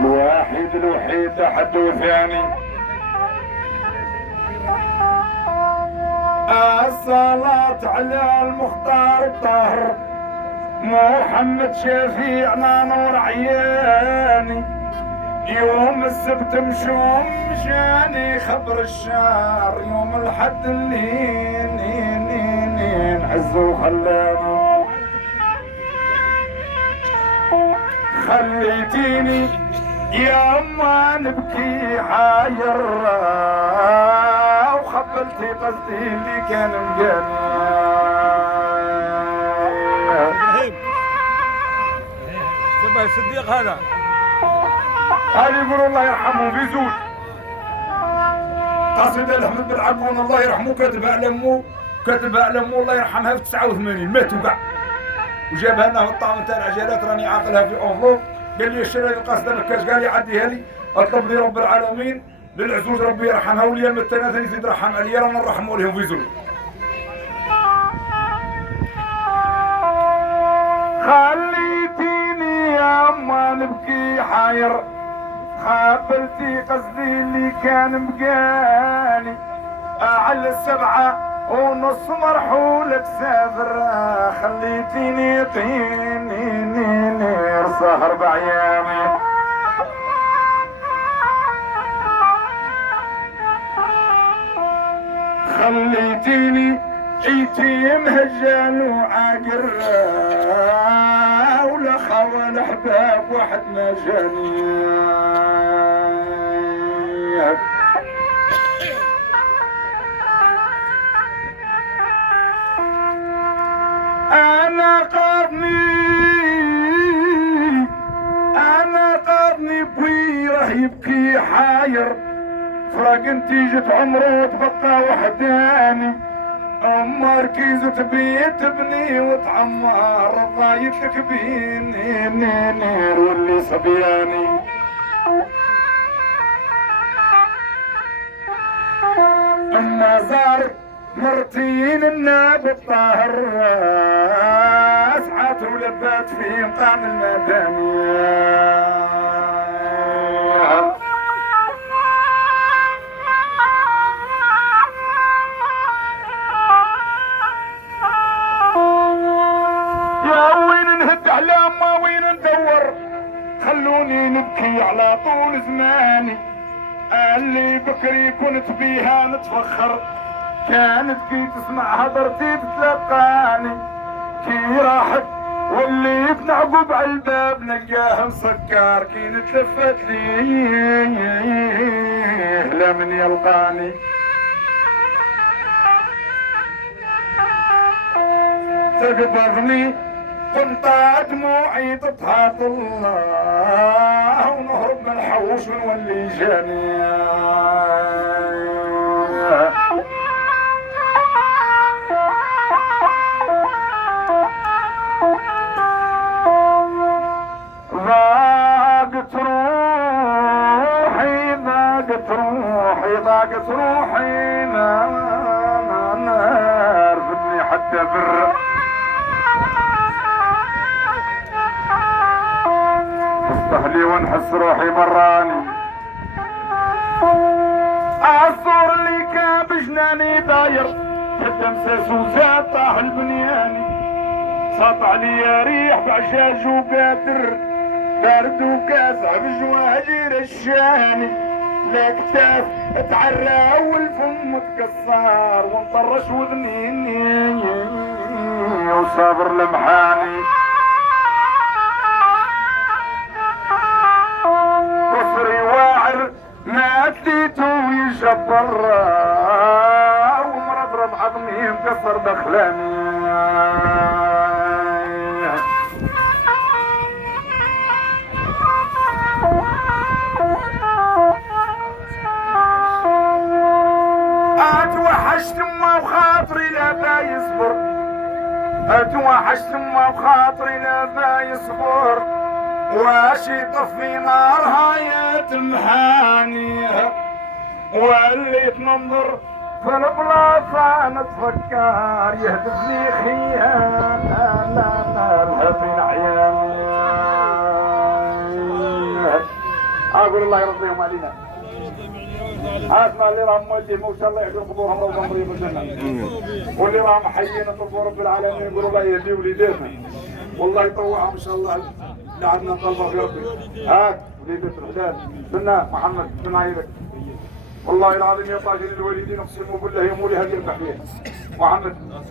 الواحد الوحيد حد وثاني. الصلاة على المختار الطاهر محمد شفيعنا نور عياني. يوم السبت مشوم مشاني خبر الشهر، يوم الحد اللي عز وخلاني. خليتيني يا ما نبكي حاير، وخبلتي قصدي اللي كان مجاني. صديق هذا يقول الله يرحمه في زوج قصيدة لأحمد بن عقون الله يرحمه كاتبها لأمه الله يرحمها في 89 ماتوا كاع، وجابها لنا في الطعم تاع العجلات راني عاقلها في انفلوب. قال لي اشري القصيدة مكاش، قال لي عديها لي اطلب لي رب العالمين للعزوز ربي يرحمها، واليوم الثلاثة يزيد رحم عليا رانا نرحموا عليهم في زوج. خليتيني يا ما نبكي حاير، خابلتي قصدي اللي كان بقاني. على 7:30 مرحولك سافر، خليتيني طيني سهر بعيامي. خليتيني ايتيم هجان وعاقر، ولا خوال احباب واحد ما جاني. انا قاضني بوي راه يبكي حاير، فراق انتي جت عمره وتبقى وحداني. عمار كيزو تبي تبني وتعمر، ضايتك بيني نير واللي صبياني. اما زار مرتين الناب الطاهر، اسعات ولبات في مقام المدني. خلوني نبكي على طول زماني، اللي بكري كنت بيها نتفخر، كانت كي تسمع هضرتي تتلقاني. كي راحت واللي بنعقب على الباب نلقاها مسكر، كي نتلفت لي لا من يلقاني. تقبضني قنطة دموعي تطهى الله، ونهرب من الحوش ونولي جاني. ضاقت روحي نار بدني حتى بر استهلي ونحس روحي براني. الصور اللي كان بجناني داير حتى مساس وزاد طاح البنياني. ساطع لي ريح بعشاج وقادر، بارد وكاسع بجواجر الشاني. الكتاف اتعرى والفم تكسر، وانطرش وذنيني وصابر لمحاني. قصري واعر ما اتيتو يجبر، ومرضرب عظمي مكسر دخلاني. اتوحشت ما وخاطري لا با يصبر، اتوحشت ما وخاطري لا با يصبر، واش يطفي نارها يا تمحاني. وليت ننظر في البلاصة نتفكر، يهدف لي خيال الهبين عياني. اقول الله يرضيهم علينا. اسمع اللي راهم مولدين ان شاء الله يحيوا قبورهم روضه طيبه الجنه، واللي راهم حيين نطلبوا رب العالمين يقولوا الله يهدي وليداتنا والله يطوعهم ان شاء الله اللي عندنا نطلبها في ربي. هات وليدة الحلال سنة محمد سنة عيدك والله العظيم يا طاجن الوالدين اقسموا بالله يمولي هذه البحرين محمد يا